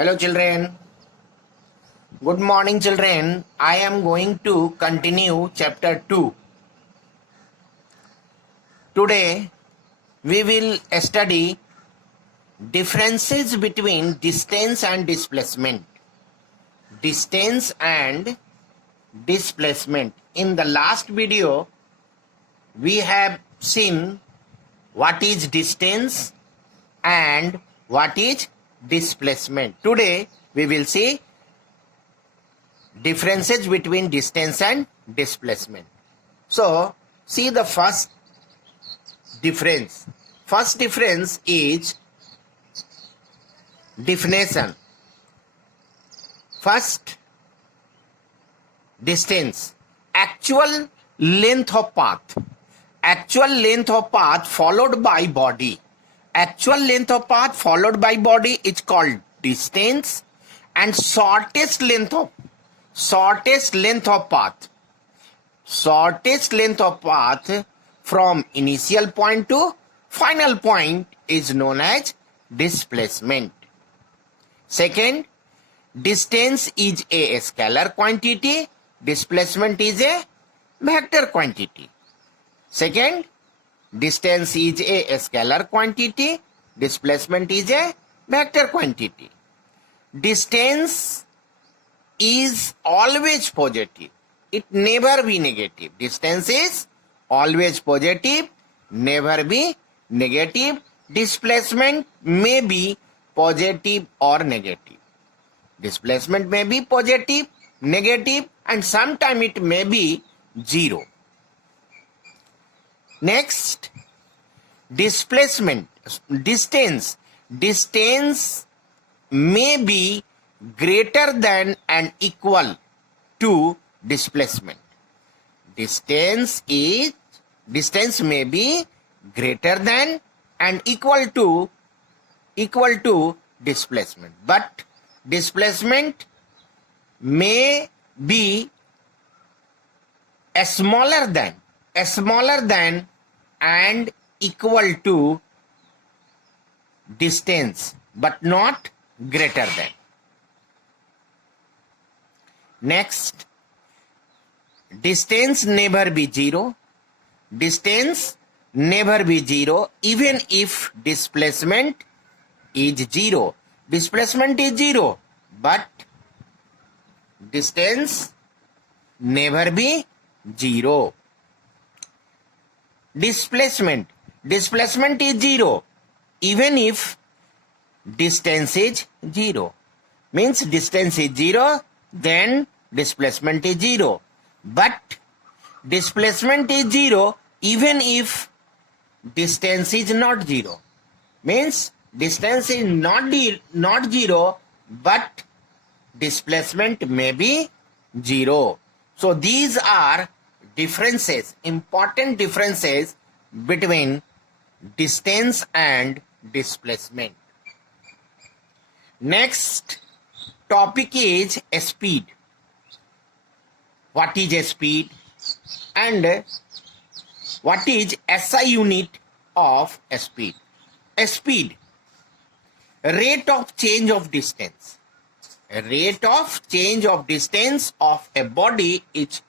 Hello children. Good morning children. I am going to continue chapter 2. Today we will study differences between distance and displacement. Distance and displacement. In the last video we have seen what is distance and what is displacement. Today we will see differences between distance and displacement. So see the first difference. First difference is definition. First, distance, actual length of path. Actual length of path followed by body. Actual length of path followed by body is called distance, and shortest length of path. Shortest length of path from initial point to final point is known as displacement. Second, distance is a scalar quantity, displacement is a vector quantity. Second, distance is a scalar quantity, displacement is a vector quantity. Distance is always positive. It never be negative. Distance is always positive, never be negative. Displacement may be positive or negative. Displacement may be positive, negative, and sometimes it may be zero. Next, displacement, distance. Distance may be greater than and equal to displacement. Distance may be greater than and equal to displacement, but displacement may be smaller than and equal to distance, but not greater than. Next, distance never be zero. Distance never be zero even if displacement is zero. Displacement is zero, but distance never be zero. Displacement is zero even if distance is zero. Means distance is zero, then displacement is zero. But displacement is zero even if distance is not zero. Means distance is not zero, but displacement may be zero. So these are differences, important differences between distance and displacement. Next topic is speed. What is a speed and what is SI unit of speed? A speed, rate of change of distance. A rate of change of distance of a body is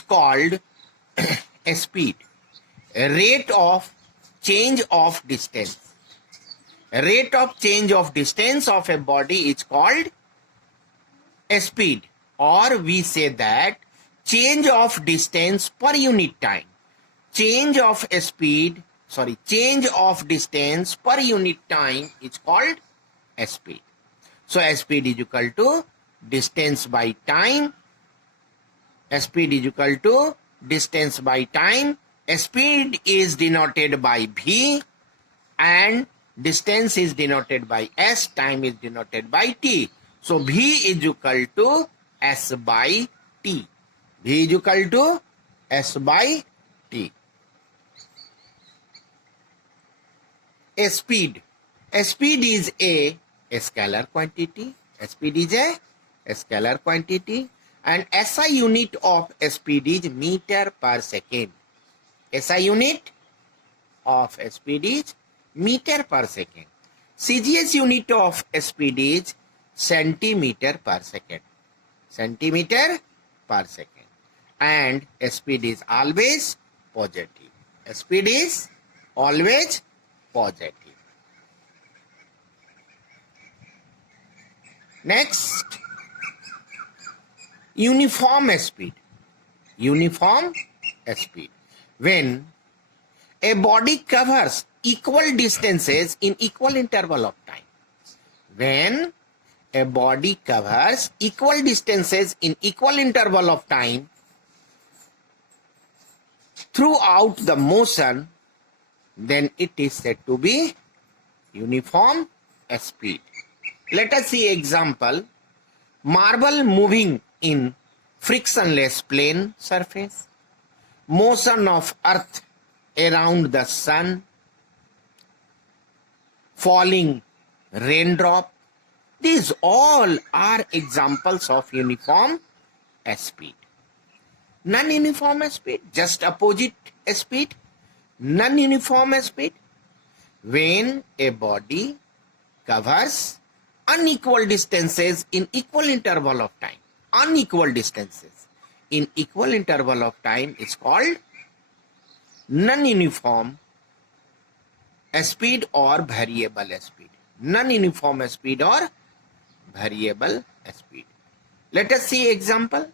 called a speed. A rate of change of distance. A rate of change of distance of a body is called a speed, or we say that change of distance per unit time. Change of distance per unit time is called a speed. So speed is equal to distance by time. Speed is equal to distance by time. Speed is denoted by V and distance is denoted by S, time is denoted by T. So V is equal to S by T. V is equal to S by T. A speed is a scalar quantity. Speed is a scalar quantity, and SI unit of speed is meter per second. SI unit of speed is meter per second. CGS unit of speed is centimeter per second. Centimeter per second. And speed is always positive. Speed is always positive. Next, uniform speed. Uniform speed. When a body covers equal distances in equal interval of time. When a body covers equal distances in equal interval of time throughout the motion, then it is said to be uniform speed. Let us see example. Marble moving in frictionless plane surface, motion of earth around the sun, falling raindrop. These all are examples of uniform speed. Non-uniform speed, just opposite speed. Non-uniform speed, when a body covers unequal distances in equal interval of time. Unequal distances in equal interval of time is called non-uniform speed or variable speed. Non-uniform speed or variable speed. Let us see example.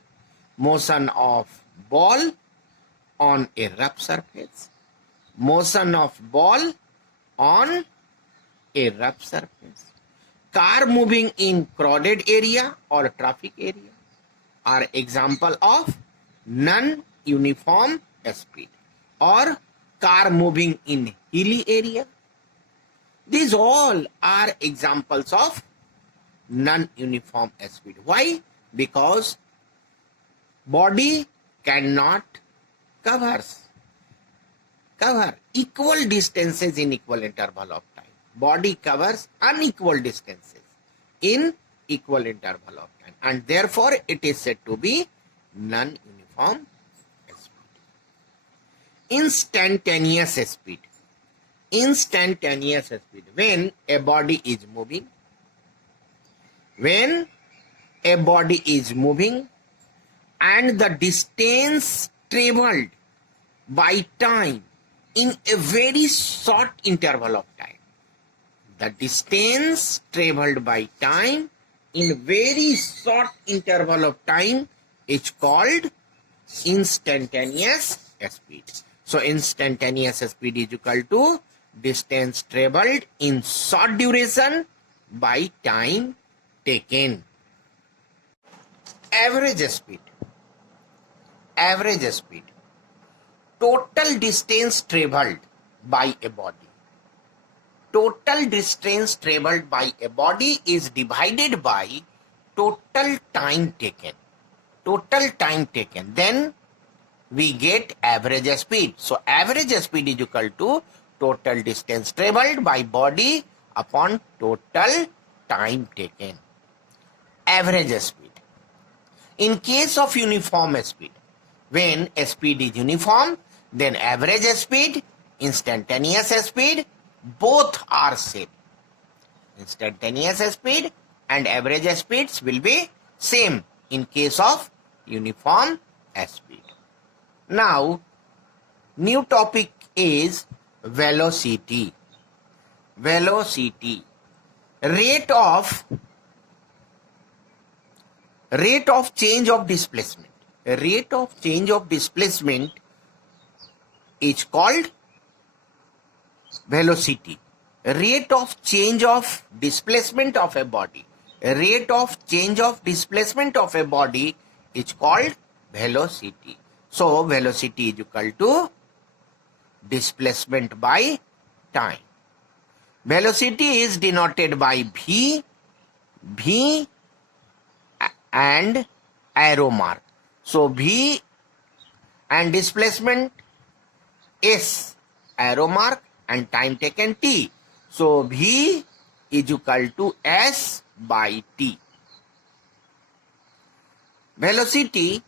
Motion of ball on a rough surface. Motion of ball on a rough surface. Car moving in crowded area or traffic area are example of non-uniform speed. Or car moving in hilly area. These all are examples of non-uniform speed. Why? Because body cannot cover equal distances in equal interval of time. Body covers unequal distances in equal interval of time, and therefore it is said to be non-uniform speed. Instantaneous speed. Instantaneous speed. When a body is moving, and the distance traveled by time in a very short interval of time. The distance traveled by time in very short interval of time is called instantaneous speed. So instantaneous speed is equal to distance traveled in short duration by time taken. Average speed. Average speed. Total distance traveled by a body. Total distance traveled by a body is divided by total time taken. Total time taken. Then we get average speed. So average speed is equal to total distance traveled by body upon total time taken. Average speed. In case of uniform speed, when speed is uniform, then average speed, instantaneous speed, both are same. Instantaneous speed and average speeds will be same in case of uniform speed. Now, new topic is velocity. Velocity. Rate of change of displacement. Rate of change of displacement is called velocity. Rate of change of displacement of a body. Rate of change of displacement of a body is called velocity. So velocity is equal to displacement by time. Velocity is denoted by V and arrow mark. So V and displacement S, arrow mark, and time taken T. So V is equal to S by T. Velocity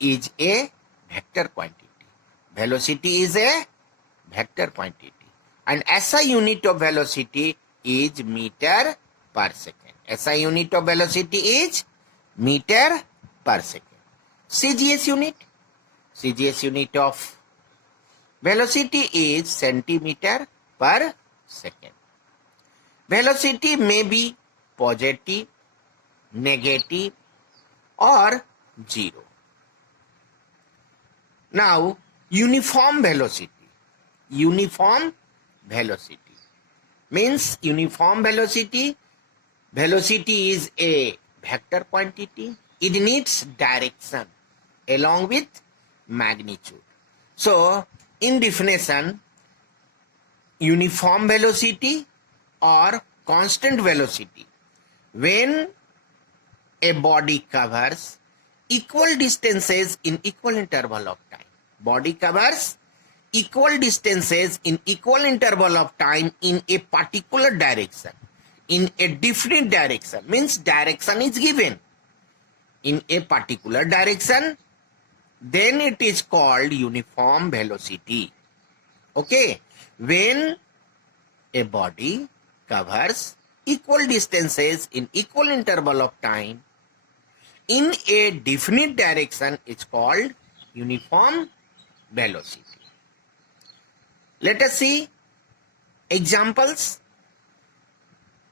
is a vector quantity. Velocity is a vector quantity. And SI unit of velocity is meter per second. SI unit of velocity is meter per second. CGS unit of velocity is centimeter per second. Velocity may be positive, negative, or zero. Now, uniform velocity. Uniform velocity means velocity is a vector quantity. It needs direction along with magnitude. So, in definition, uniform velocity or constant velocity when a body covers equal distances in equal interval of time. Body covers equal distances in equal interval of time in a particular direction. In a different direction means direction is given in a particular direction, then it is called uniform velocity. Okay, when a body covers equal distances in equal interval of time in a definite direction, it's called uniform velocity. Let us see examples.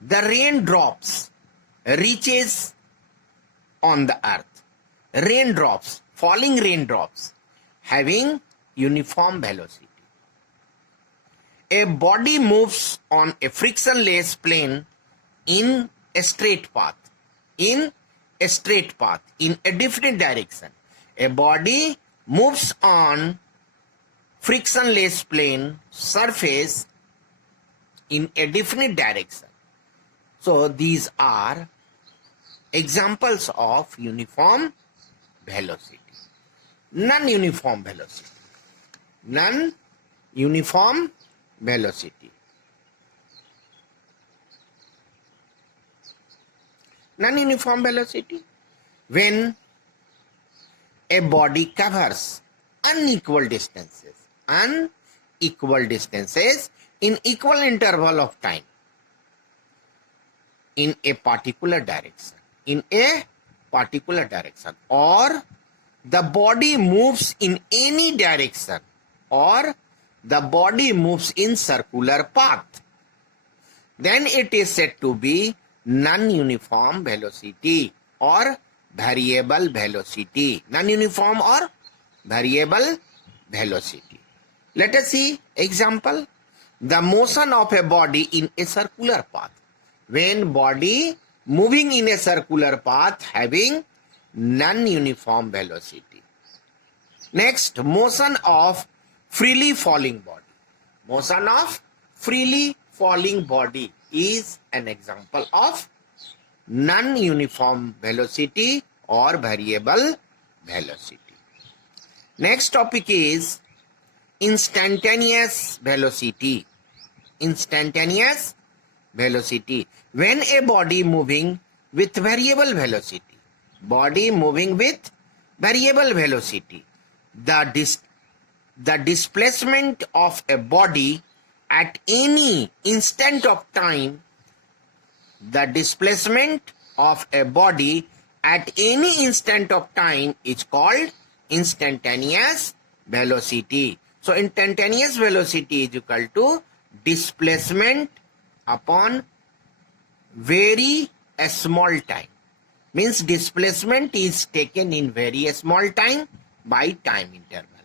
The raindrops reaches on the earth. Raindrops, falling raindrops, having uniform velocity. A body moves on a frictionless plane in a straight path. In a straight path, in a different direction. A body moves on frictionless plane surface in a different direction. So these are examples of uniform velocity. Non-uniform velocity. Non-uniform velocity. Non-uniform velocity when a body covers unequal distances in equal interval of time in a particular direction. Or the body moves in any direction, or the body moves in circular path, then it is said to be non-uniform velocity or variable velocity. Non-uniform or variable velocity. Let us see example. The motion of a body in a circular path. When body moving in a circular path having non-uniform velocity. Next, motion of freely falling body. Motion of freely falling body is an example of non-uniform velocity or variable velocity. Next topic is instantaneous velocity. Instantaneous velocity. When a body moving with variable velocity. Body moving with variable velocity. The displacement of a body at any instant of time. The displacement of a body at any instant of time is called instantaneous velocity. So instantaneous velocity is equal to displacement upon very small time. Means displacement is taken in very small time by time interval.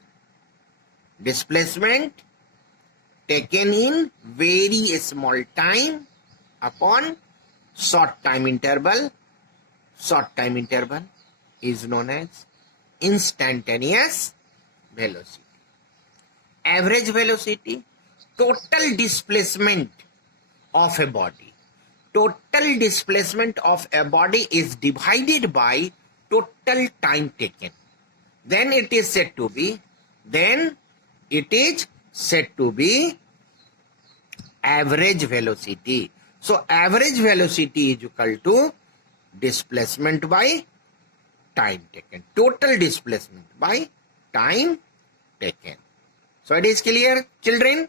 Displacement taken in very small time upon short time interval. Short time interval is known as instantaneous velocity. Average velocity, total displacement of a body. Total displacement of a body is divided by total time taken. Then it is said to be average velocity. So average velocity is equal to displacement by time taken. Total displacement by time taken. So it is clear, children?